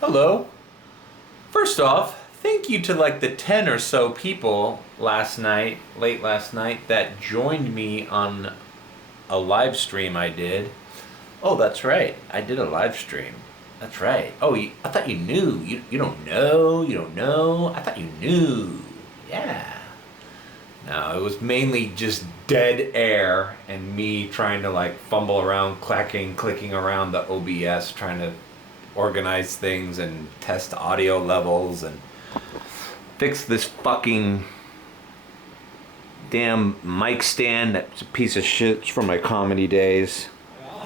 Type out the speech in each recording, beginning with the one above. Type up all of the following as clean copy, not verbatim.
Hello. First off, thank you to like the 10 or so people late last night, that joined me on a live stream I did. Oh, that's right. I did a live stream. That's right. Oh, I thought you knew. You don't know? You don't know? I thought you knew. Yeah. No, it was mainly just dead air and me trying to like fumble around, clicking around the OBS, trying to organize things and test audio levels and fix this fucking damn mic stand that's a piece of shit. It's from my comedy days.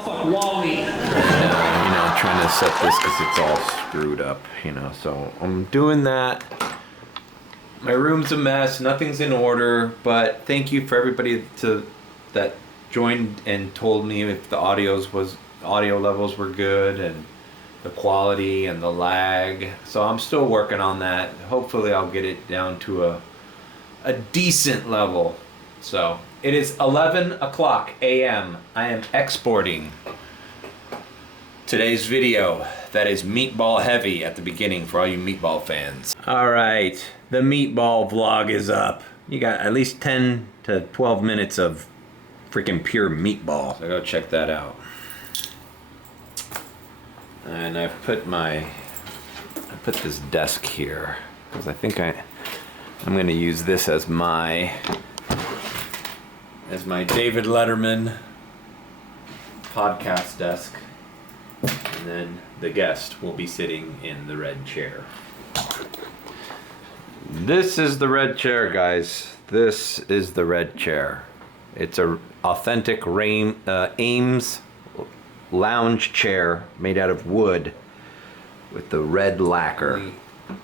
Wally. Trying to set this because it's all screwed up, so I'm doing that. My room's a mess, nothing's in order, but thank you for everybody that joined and told me if the audio levels were good and the quality and the lag. So I'm still working on that. Hopefully I'll get it down to a decent level. So it is 11 o'clock a.m. I am exporting today's video. That is meatball heavy at the beginning for all you meatball fans. All right, the meatball vlog is up. You got at least 10 to 12 minutes of freaking pure meatball. So go check that out. And I've put this desk here because I think I'm going to use this as my David Letterman podcast desk. And then the guest will be sitting in the red chair. This is the red chair, guys. This is the red chair. It's a authentic Ames lounge chair made out of wood with the red lacquer.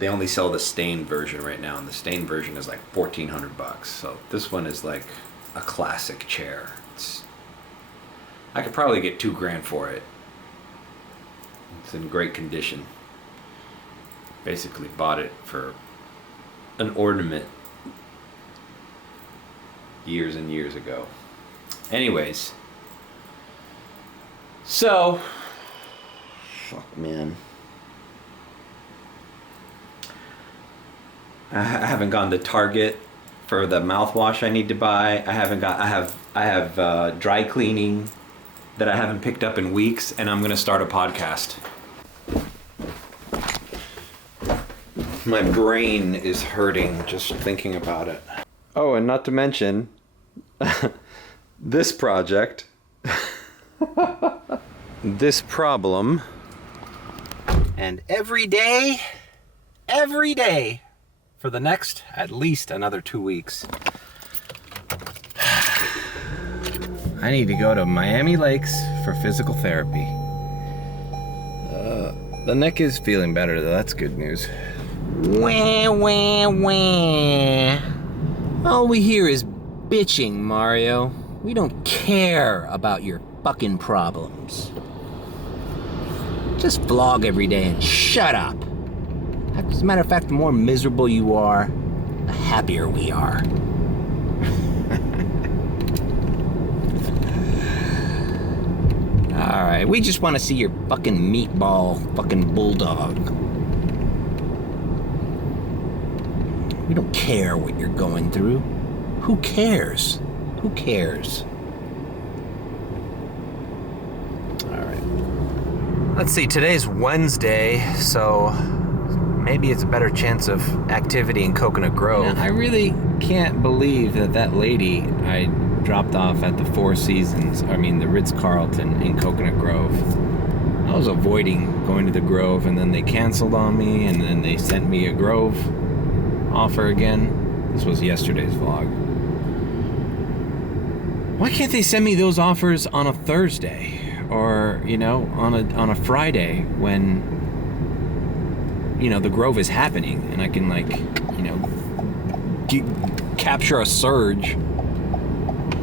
They only sell the stained version right now, and the stained version is like $1,400. So this one is like a classic chair. I could probably get $2,000 for it. It's in great condition. Basically bought it for an ornament years and years ago. Anyways, so fuck, man, I haven't gone to Target for the mouthwash I need to buy. I have dry cleaning that I haven't picked up in weeks, and I'm gonna start a podcast. My brain is hurting just thinking about it. Oh, and not to mention this project, this problem, and every day for the next at least another 2 weeks. I need to go to Miami Lakes for physical therapy. The neck is feeling better, though. That's good news. Wah, wah, wah. All we hear is bitching, Mario. We don't care about your fucking problems. Just vlog every day and shut up. As a matter of fact, the more miserable you are, the happier we are. Alright, we just want to see your fucking meatball fucking bulldog. We don't care what you're going through. Who cares? Who cares? Alright. Let's see, today's Wednesday, so maybe it's a better chance of activity in Coconut Grove. Now, I really can't believe that lady I dropped off at the the Ritz-Carlton in Coconut Grove. I was avoiding going to the Grove, and then they canceled on me, and then they sent me a Grove offer again. This was yesterday's vlog. Why can't they send me those offers on a Thursday, or on a Friday when the Grove is happening, and I can capture a surge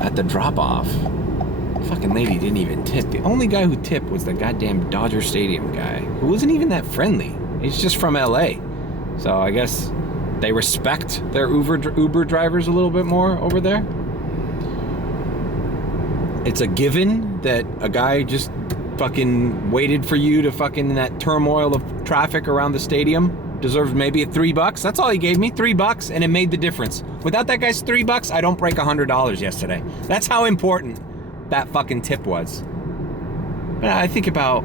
at the drop-off? Fucking lady didn't even tip. The only guy who tipped was the goddamn Dodger Stadium guy, who wasn't even that friendly. He's just from LA. So I guess they respect their Uber drivers a little bit more over there. It's a given that a guy just fucking waited for you to fucking that turmoil of traffic around the stadium deserves maybe $3. That's all he gave me, $3, and it made the difference. Without that guy's $3, I don't break $100 yesterday. That's how important that fucking tip was. But I think about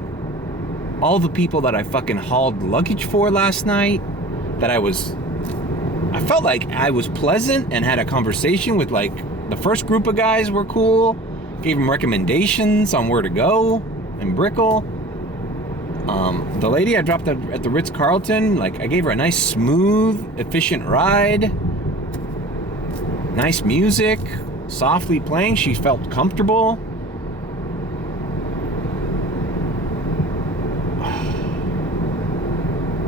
all the people that I fucking hauled luggage for last night, that I felt like I was pleasant and had a conversation with, like, the first group of guys were cool, gave them recommendations on where to go in Brickell. The lady I dropped at the Ritz-Carlton, like, I gave her a nice, smooth, efficient ride. Nice music, softly playing. She felt comfortable.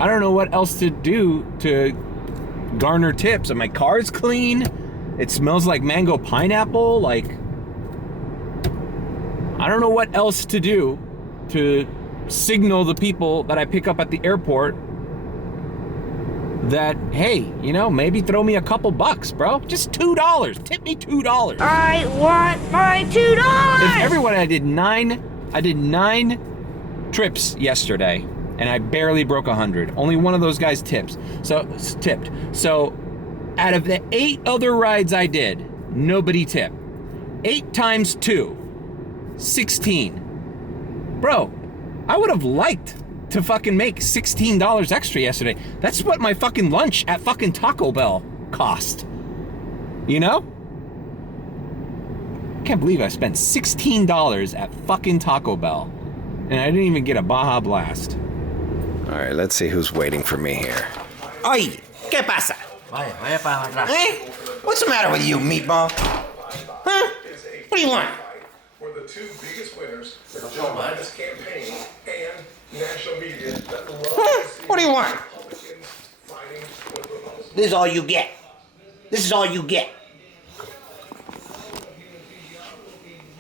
I don't know what else to do to garner tips. And my car's clean. It smells like mango pineapple. Like, I don't know what else to do to signal the people that I pick up at the airport that, hey, you know, maybe throw me a couple bucks, bro. Just $2. Tip me $2. I want my $2. If everyone, I did nine trips yesterday, and I barely broke 100. Only one of those guys tipped. So out of the 8 other rides I did, nobody tipped. 8 times 2, 16. Bro, I would have liked to fucking make $16 extra yesterday. That's what my fucking lunch at fucking Taco Bell cost. You know? Can't believe I spent $16 at fucking Taco Bell. And I didn't even get a Baja Blast. All right, let's see who's waiting for me here. Oye, ¿qué pasa? Vaya para atrás. Eh? What's the matter with you, meatball? Huh? What do you want? Were the 2 biggest winners for Joe Biden's campaign and national media that love to see What do you want? Republicans fighting with Republicans. This is all you get. This is all you get.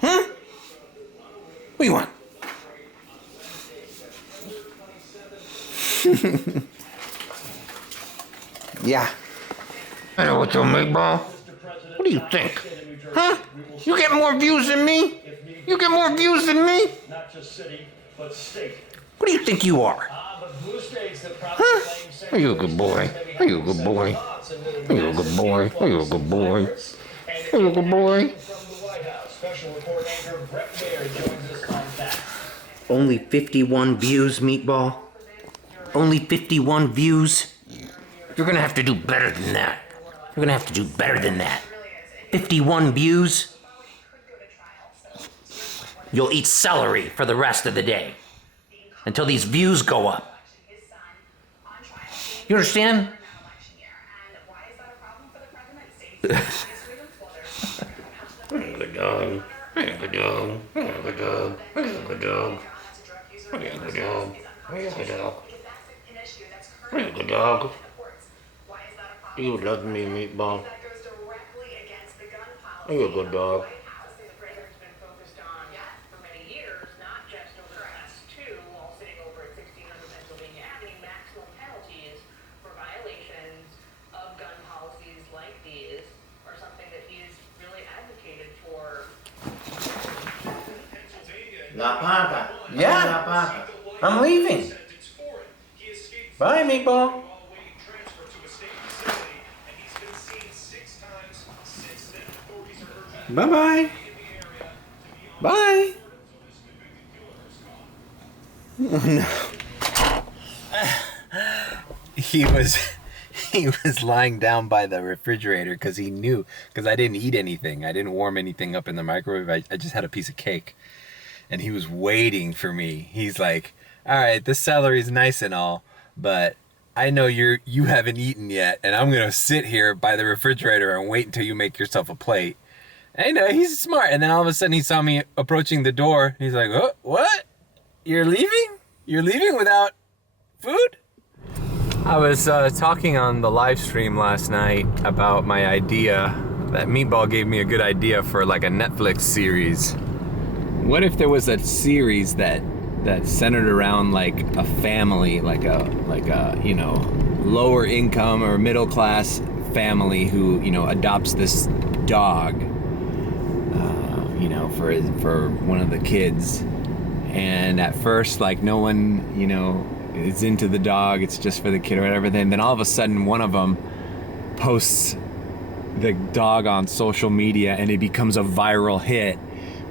Huh? What do you want? Yeah. I know what you meatball. What do you think? Huh? You get more views than me? You get more views than me? Not just city, but state. What do you think you are? But blue states that Huh? Are you a good boy? Are you a good boy? Are you a good boy? Are you a good boy? Are you a good boy? From the White House, special report anchor Brett Baer joins us on that. Only 51 views, meatball. Only 51 views. You're gonna have to do better than that. You're gonna have to do better than that. 51 views. You'll eat celery for the rest of the day until these views go up. You understand? Good dog. Good dog. Good dog. Good dog. Good dog. Good dog. Good dog. You love me, meatball. You're a good dog. La Pampa. Yeah. La Pampa. I'm leaving. Bye, meatball. Bye-bye. Bye. Oh, no. He was lying down by the refrigerator because he knew, because I didn't eat anything. I didn't warm anything up in the microwave. I just had a piece of cake. And he was waiting for me. He's like, all right, this celery's nice and all, but I know you haven't eaten yet, and I'm going to sit here by the refrigerator and wait until you make yourself a plate. And he's smart. And then all of a sudden he saw me approaching the door. He's like, oh, what? You're leaving? You're leaving without food? I was talking on the live stream last night about my idea. That Meatball gave me a good idea for like a Netflix series. What if there was a series that centered around like a family, like a you know, lower income or middle class family who, you know, adopts this dog, you know, for one of the kids, And at first, like, no one, you know, is into the dog. It's just for the kid or whatever. Then all of a sudden, one of them posts the dog on social media, and it becomes a viral hit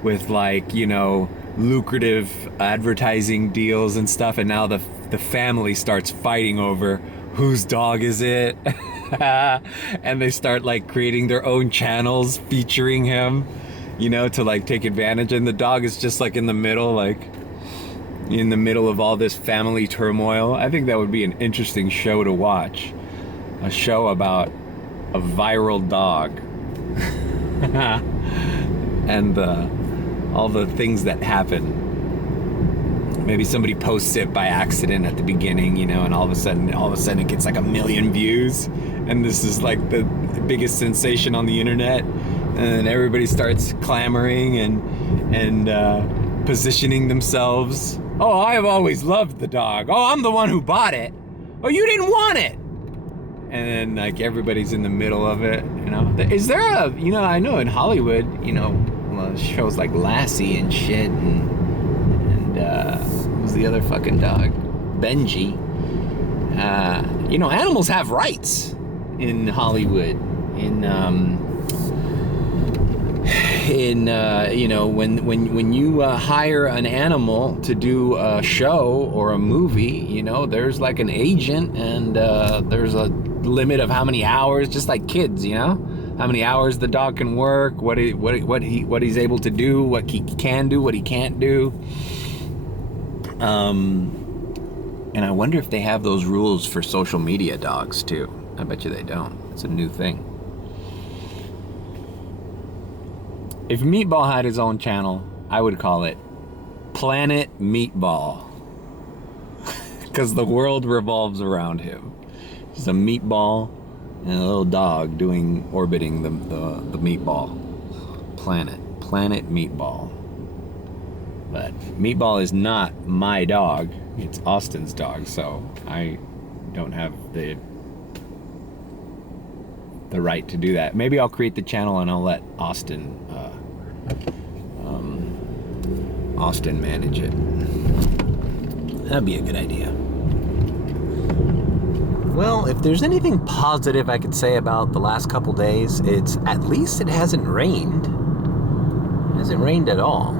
with, like, you know, lucrative advertising deals and stuff. And now the family starts fighting over whose dog is it. And they start, like, creating their own channels featuring him, you know, to, like, take advantage. And the dog is just, like, in the middle, like, in the middle of all this family turmoil. I think that would be an interesting show to watch. A show about a viral dog. And all the things that happen. Maybe somebody posts it by accident at the beginning, you know, and all of a sudden it gets like 1 million views. And this is like the biggest sensation on the internet. And then everybody starts clamoring and positioning themselves. Oh, I've always loved the dog. Oh, I'm the one who bought it. Oh, you didn't want it. And then, like, everybody's in the middle of it, you know. Is there a, you know, I know in Hollywood, you know, shows like Lassie and shit, and who's the other fucking dog? Benji. You know, animals have rights in Hollywood. You know, when you hire an animal to do a show or a movie, you know, there's like an agent, and there's a limit of how many hours, just like kids, you know, how many hours the dog can work, what he's able to do, what he can do, what he can't do. And I wonder if they have those rules for social media dogs too. I bet you they don't. It's a new thing. If Meatball had his own channel, I would call it Planet Meatball. Because the world revolves around him. He's a meatball and a little dog orbiting the meatball planet. Planet Meatball. But Meatball is not my dog. It's Austin's dog, so I don't have the right to do that. Maybe I'll create the channel and I'll let Austin manage it. That'd be a good idea. Well, if there's anything positive I could say about the last couple days, it's at least it hasn't rained. It hasn't rained at all.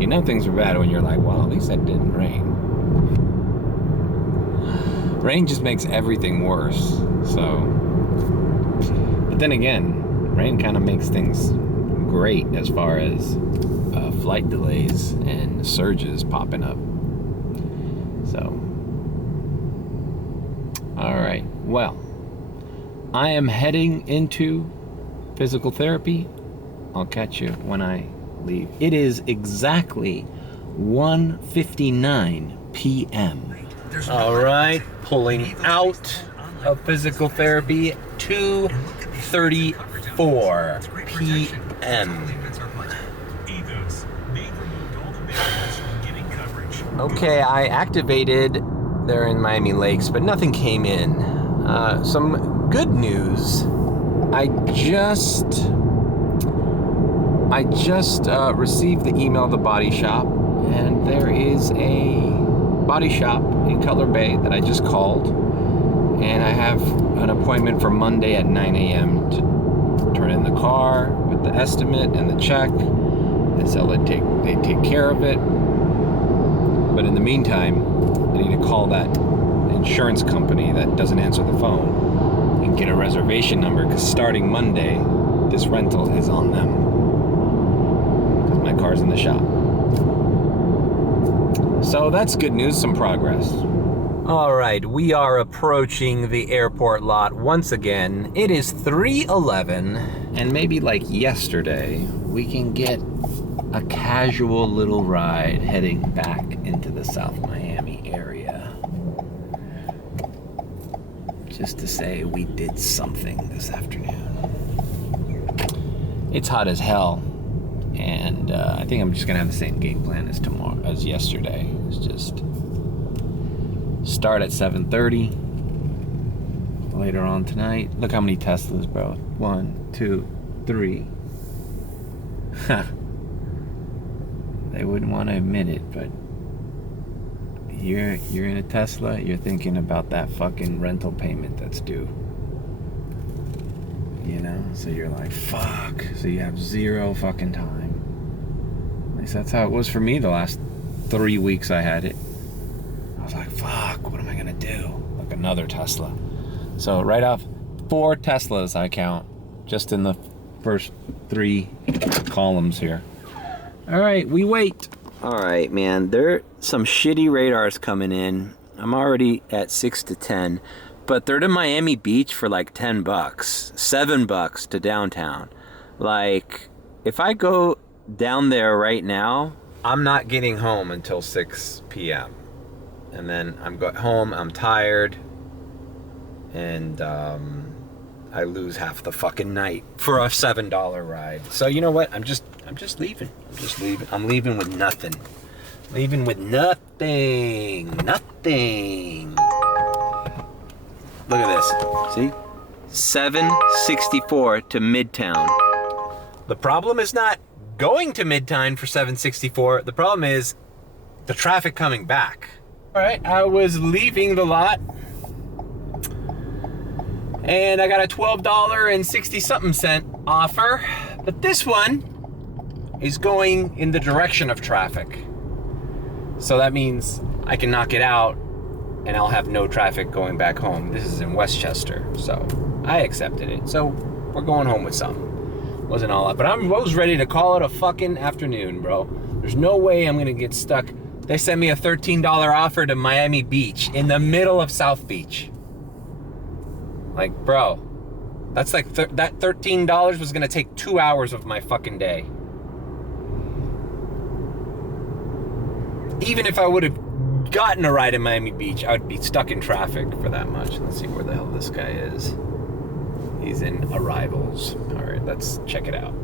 You know things are bad when you're like, well, at least it didn't rain. Rain just makes everything worse, so. But then again, rain kind of makes things great as far as flight delays and surges popping up. So. All right, well, I am heading into physical therapy. I'll catch you when I leave. It is exactly 1:59 p.m. All right, pulling out of physical therapy at 2:34 p.m. Okay, I activated there in Miami Lakes, but nothing came in. Some good news. I just received the email of the body shop, and there is a body shop in Cutler Bay that I just called, and I have an appointment for Monday at 9 a.m. to turn in the car with the estimate and the check. They said they take care of it. But in the meantime, I need to call that insurance company that doesn't answer the phone and get a reservation number, because starting Monday, this rental is on them. Because my car's in the shop. So that's good news, some progress. All right, we are approaching the airport lot once again. It is 3:11, and maybe like yesterday, we can get a casual little ride heading back into the South Miami area. Just to say we did something this afternoon. It's hot as hell, and I think I'm just gonna have the same game plan as yesterday. It's just start at 7:30 later on tonight. Look how many Teslas, bro. 1, 2, 3. They wouldn't want to admit it, but you're in a Tesla, you're thinking about that fucking rental payment that's due. You know? So you're like, fuck. So you have zero fucking time. At least that's how it was for me the last 3 weeks I had it. I was like, fuck, what am I gonna do? Like another Tesla. So right off, 4 Teslas I count, just in the first 3 columns here. All right, we wait. All right, man, there some shitty radars coming in. I'm already at 6 to 10, but they're to Miami Beach for like $10, $7 to downtown. Like, if I go down there right now, I'm not getting home until 6 p.m. And then I'm home, I'm tired, and I lose half the fucking night for a $7 ride. So you know what? I'm just leaving. I'm leaving with nothing. Leaving with nothing. Nothing. Look at this. See? 764 to Midtown. The problem is not going to Midtown for 764. The problem is the traffic coming back. All right, I was leaving the lot, and I got a $12.60-something offer, but this one is going in the direction of traffic. So that means I can knock it out and I'll have no traffic going back home. This is in Westchester, so I accepted it. So we're going home with something. Wasn't all up, but I was ready to call it a fucking afternoon, bro. There's no way I'm gonna get stuck. They sent me a $13 offer to Miami Beach in the middle of South Beach. Like, bro, that's like that $13 was gonna take 2 hours of my fucking day. Even if I would have gotten a ride in Miami Beach, I would be stuck in traffic for that much. Let's see where the hell this guy is. He's in Arrivals. All right, let's check it out.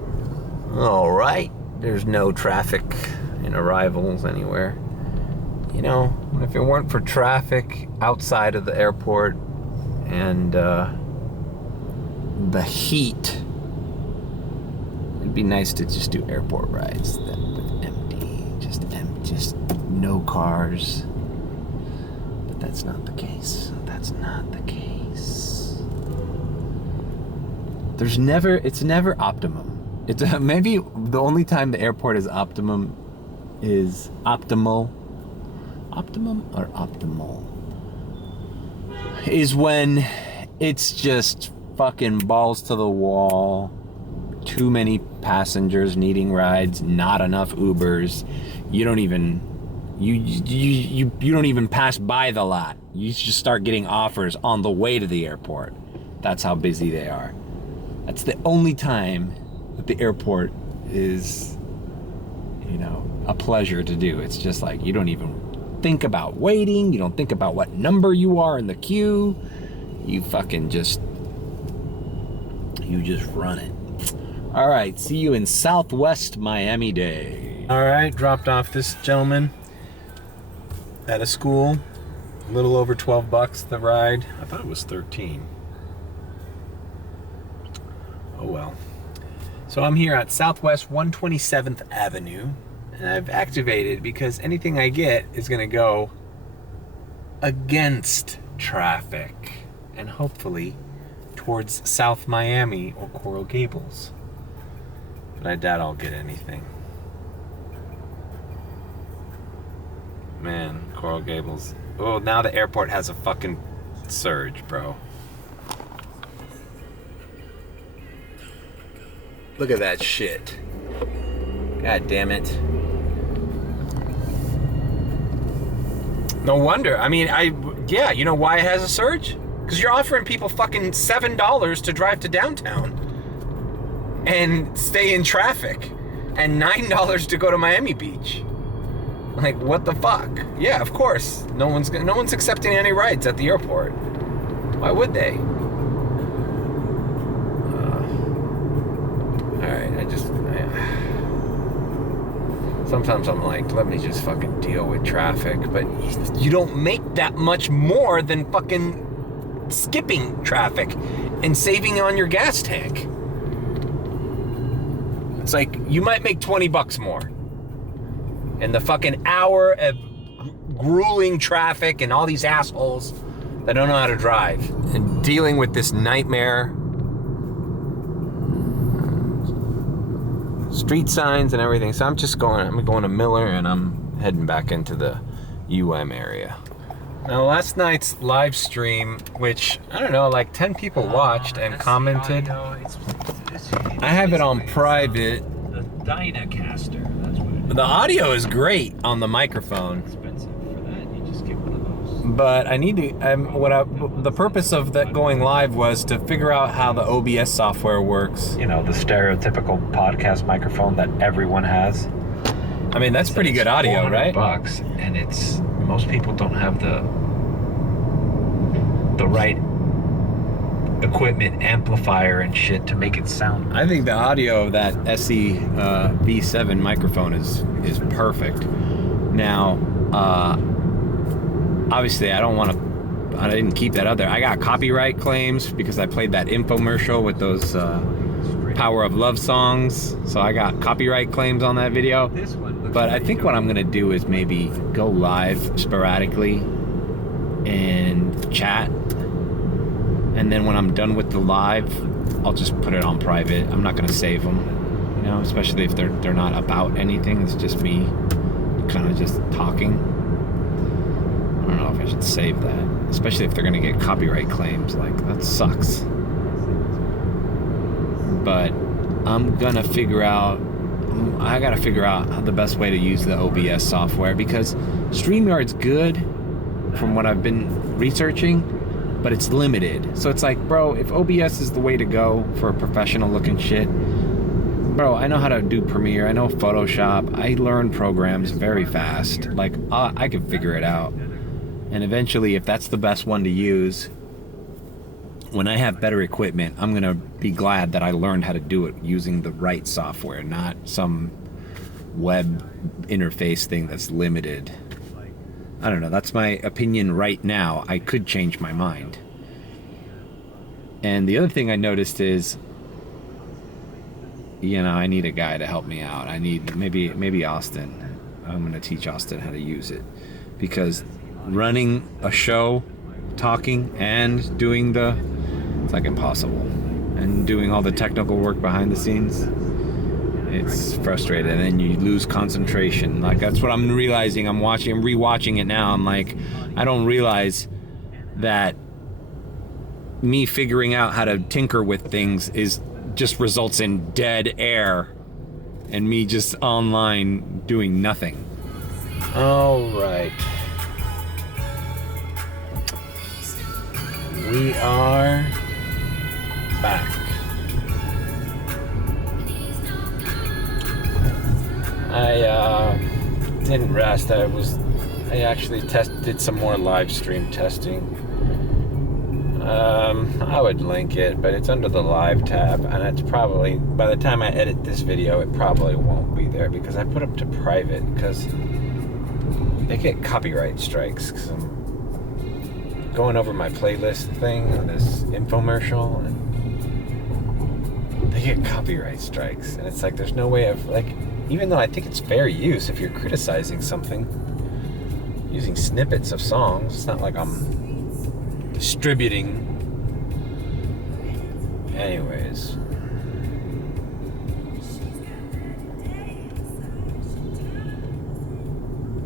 All right, there's no traffic in Arrivals anywhere. You know, if it weren't for traffic outside of the airport and the heat, it'd be nice to just do airport rides with empty, just no cars. But that's not the case. That's not the case. It's never optimum. It's maybe the only time the airport is optimal is when it's just fucking balls to the wall, too many passengers needing rides, not enough Ubers. You don't even pass by the lot. You just start getting offers on the way to the airport. That's how busy they are. That's the only time that the airport is, you know, a pleasure to do. It's just like you don't even think about waiting. You don't think about what number you are in the queue. You fucking just run it. All right, see you in Southwest Miami Day. All right, dropped off this gentleman at a school. A little over $12 the ride. I thought it was 13. Oh well. So I'm here at Southwest 127th Avenue, and I've activated because anything I get is gonna go against traffic and hopefully towards South Miami or Coral Gables. But I doubt I'll get anything. Man, Coral Gables. Oh, now the airport has a fucking surge, bro. Look at that shit. God damn it. No wonder. I mean, yeah, you know why it has a surge? Because you're offering people fucking $7 to drive to downtown and stay in traffic, and $9 to go to Miami Beach. Like, what the fuck? Yeah, of course. No one's accepting any rides at the airport. Why would they? Alright, sometimes I'm like, let me just fucking deal with traffic, but you don't make that much more than fucking skipping traffic and saving on your gas tank. It's like you might make $20 more. And the fucking hour of grueling traffic and all these assholes that don't know how to drive. And dealing with this nightmare. Street signs and everything. So I'm going to Miller and I'm heading back into the UM area. Now last night's live stream, which I don't know, like 10 people watched and commented. I have it on private. The Dynacaster, that's what it is. The audio is great on the microphone. Expensive for that. You just get one of those. But I need to. The purpose of that going live was to figure out how the OBS software works. You know, the stereotypical podcast microphone that everyone has. I mean, that's pretty good audio, right? $400, and it's most people don't have the right equipment, amplifier and shit to make it sound. I think the audio of that SE V7 microphone is perfect. Now, obviously, I didn't keep that other. I got copyright claims because I played that infomercial with those Power of Love songs. So I got copyright claims on that video. But I think what I'm gonna do is maybe go live sporadically and chat. And then when I'm done with the live, I'll just put it on private. I'm not gonna save them, you know, especially if they're not about anything. It's just me kind of just talking. I don't know if I should save that, especially if they're gonna get copyright claims. Like, that sucks. But I'm gonna figure out, I gotta figure out the best way to use the OBS software, because StreamYard's good from what I've been researching, but it's limited. So it's like, bro, if OBS is the way to go for professional looking shit, bro, I know how to do Premiere, I know Photoshop, I learn programs very fast. Like, I can figure it out. And eventually, if that's the best one to use, when I have better equipment, I'm gonna be glad that I learned how to do it using the right software, not some web interface thing that's limited. I don't know, that's my opinion right now. I could change my mind. And the other thing I noticed is, you know, I need a guy to help me out. I need maybe Austin. I'm gonna teach Austin how to use it, because running a show, talking and doing it's like impossible. And doing all the technical work behind the scenes, it's frustrating, and then you lose concentration. Like, that's what I'm realizing. I'm rewatching it now. I'm like, I don't realize that me figuring out how to tinker with things just results in dead air and me just online doing nothing. All right. We are back. I didn't rest. I actually did some more live stream testing. I would link it, but it's under the live tab, and it's probably, by the time I edit this video, it probably won't be there, because I put it to private, because they get copyright strikes, because I'm going over my playlist thing, this infomercial, and they get copyright strikes, and it's like, there's no way of, like, even though I think it's fair use if you're criticizing something, using snippets of songs, it's not like I'm distributing. Anyways.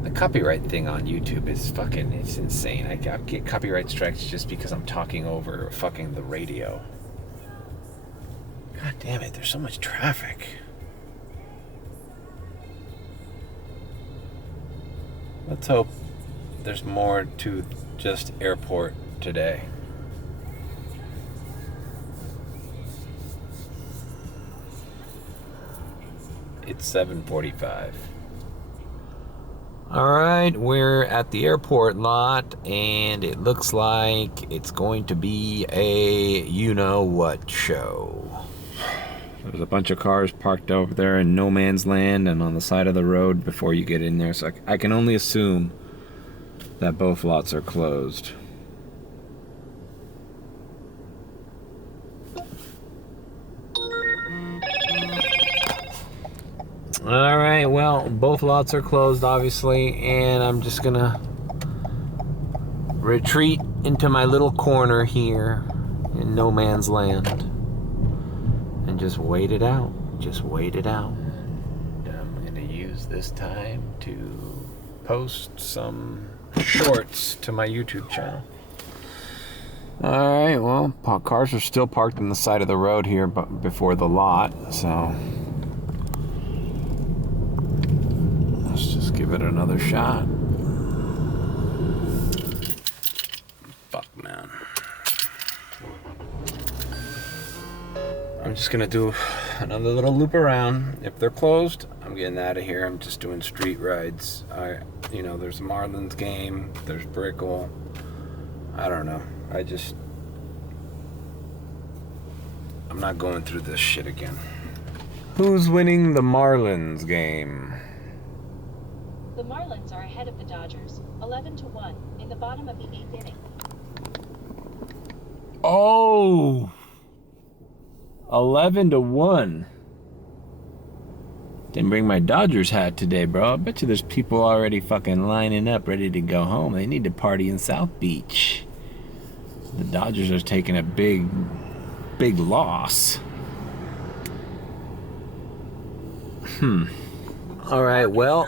The copyright thing on YouTube is it's insane. I get copyright strikes just because I'm talking over fucking the radio. God damn it, there's so much traffic. Let's hope there's more to just airport today. It's 7:45. Alright, we're at the airport lot, and it looks like it's going to be a you-know-what show. There's a bunch of cars parked over there in no man's land and on the side of the road before you get in there, so I can only assume that both lots are closed. All right, well, both lots are closed, obviously, and I'm just gonna retreat into my little corner here in no man's land and just wait it out. Just wait it out. I'm gonna use this time to post some shorts to my YouTube channel. All right, well, cars are still parked on the side of the road here, but before the lot, so let's just give it another shot. Fuck, man. I'm just gonna do another little loop around. If they're closed, I'm getting out of here. I'm just doing street rides. There's a Marlins game, there's Brickell. I don't know. I'm not going through this shit again. Who's winning the Marlins game? The Marlins are ahead of the Dodgers, 11-1, in the bottom of the 8th inning. Oh, 11-1. Didn't bring my Dodgers hat today, bro. I bet you there's people already fucking lining up, ready to go home. They need to party in South Beach. The Dodgers are taking a big loss. All right, well,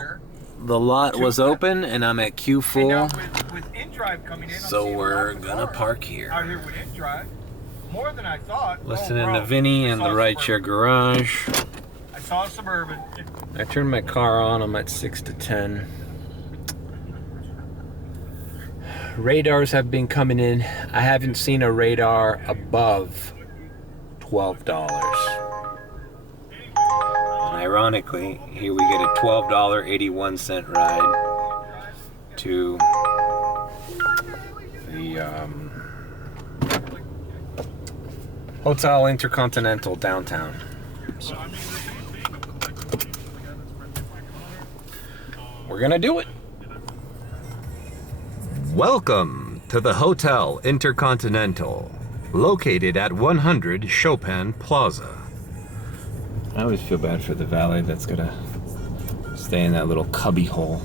the lot was open and I'm at Q full, so we're gonna park here. Out here with InDrive. More than I thought. Listening to Vinny in the Rideshare Garage. I saw a Suburban. I turned my car on. I'm at 6 to 10. Radars have been coming in. I haven't seen a radar above $12. And ironically, here we get a $12.81 ride to the Hotel Intercontinental downtown. So we're gonna do it. Welcome to the Hotel Intercontinental, located at 100 Chopin Plaza. I always feel bad for the valet that's gonna stay in that little cubby hole.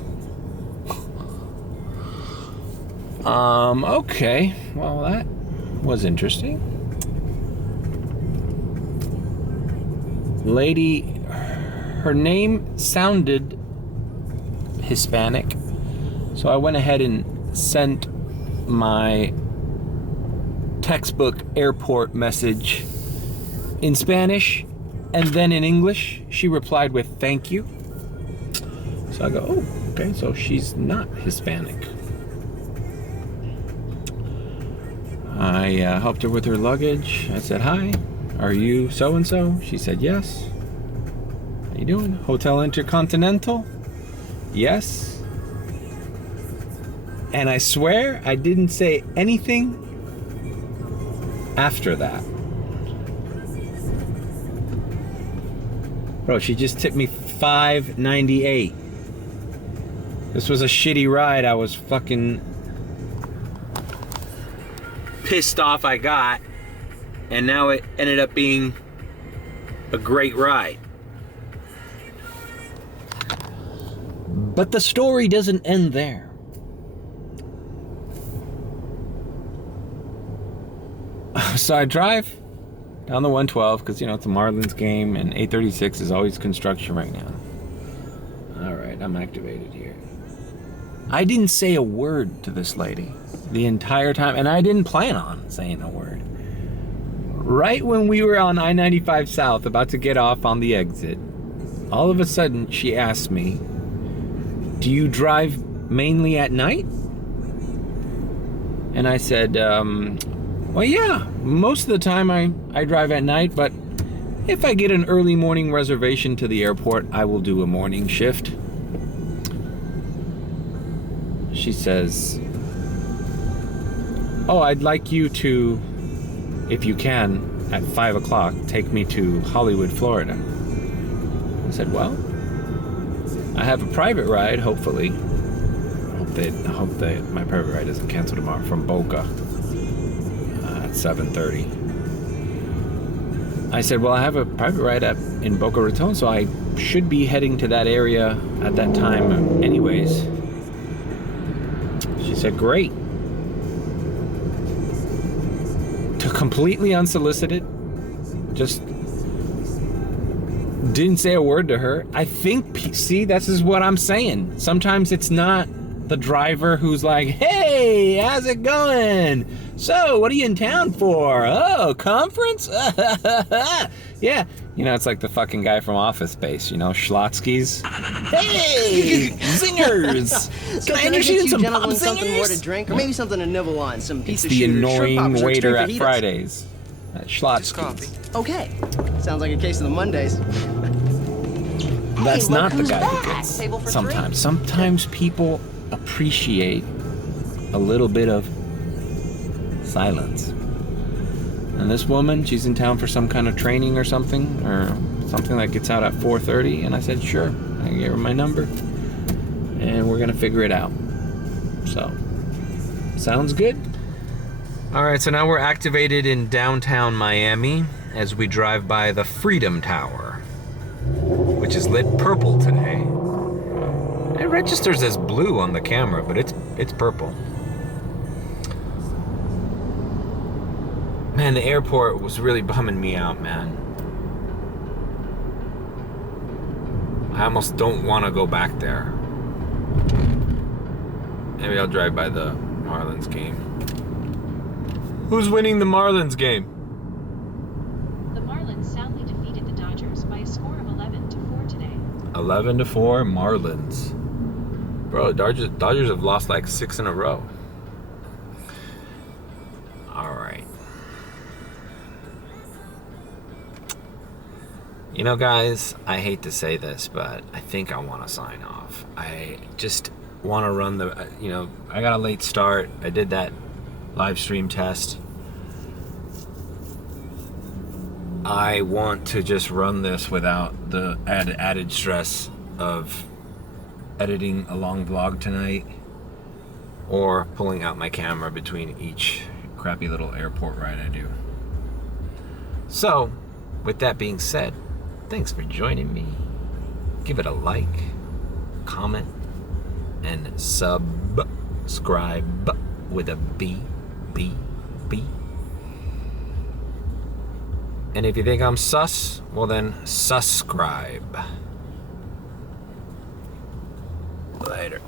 Okay, well, that was interesting. Lady, her name sounded Hispanic, so I went ahead and sent my textbook airport message in Spanish and then in English. She replied with "thank you." So I go, oh, okay, so she's not Hispanic. I helped her with her luggage. I said, "Hi, are you so-and-so?" She said, "Yes." "How you doing? Hotel Intercontinental?" "Yes." And I swear I didn't say anything after that. Bro, she just tipped me $5.98. This was a shitty ride. I was fucking pissed off I got, and now it ended up being a great ride. But the story doesn't end there. So I drive down the 112 because, it's a Marlins game and 836 is always construction right now. All right, I'm activated here. I didn't say a word to this lady the entire time, and I didn't plan on saying a word. Right when we were on I-95 South, about to get off on the exit, all of a sudden she asked me, "Do you drive mainly at night?" And I said, well, yeah, most of the time I drive at night, but if I get an early morning reservation to the airport, I will do a morning shift. She says, "Oh, I'd like you to, if you can, at 5 o'clock, take me to Hollywood, Florida." I said, "Well, I have a private ride, hopefully. I hope that my private ride doesn't cancel tomorrow from Boca. 7:30. I said, "Well, I have a private ride in Boca Raton, so I should be heading to that area at that time anyways. She said, great. To completely unsolicited, just didn't say a word to her. I think, see, this is what I'm saying. Sometimes it's not the driver who's like, hey, how's it going? So, what are you in town for? Oh, conference? Yeah. You know, it's like the fucking guy from Office Space, you know, Schlotsky's. Hey, zingers! Can I interest you in some pop zingers? Something more to drink, or maybe something to nibble on. Some piece It's of the shooter, annoying shrimp pops, or waiter extreme at fajitas. Fridays. At Schlotsky's. Coffee. Okay. Sounds like a case of the Mondays. That's Hey, not look the who's guy back. who gets Table for sometimes. Sometimes people appreciate a little bit of silence. And this woman, she's in town for some kind of training or something that gets out at 4:30. And I said, sure. I gave her my number. And we're going to figure it out. So, sounds good. All right, so now we're activated in downtown Miami as we drive by the Freedom Tower, which is lit purple today. It registers as blue on the camera, but it's purple. Man, the airport was really bumming me out, man. I almost don't want to go back there. Maybe I'll drive by the Marlins game. Who's winning the Marlins game? The Marlins soundly defeated the Dodgers by a score of 11-4 today. 11-4 Marlins. Bro, Dodgers have lost like 6 in a row. All right. You know, guys, I hate to say this, but I think I want to sign off. I just want to run the, I got a late start. I did that live stream test. I want to just run this without the added stress of editing a long vlog tonight or pulling out my camera between each crappy little airport ride I do. So, with that being said, thanks for joining me. Give it a like, comment, and subscribe with a B. And if you think I'm sus, well then, subscribe. Later.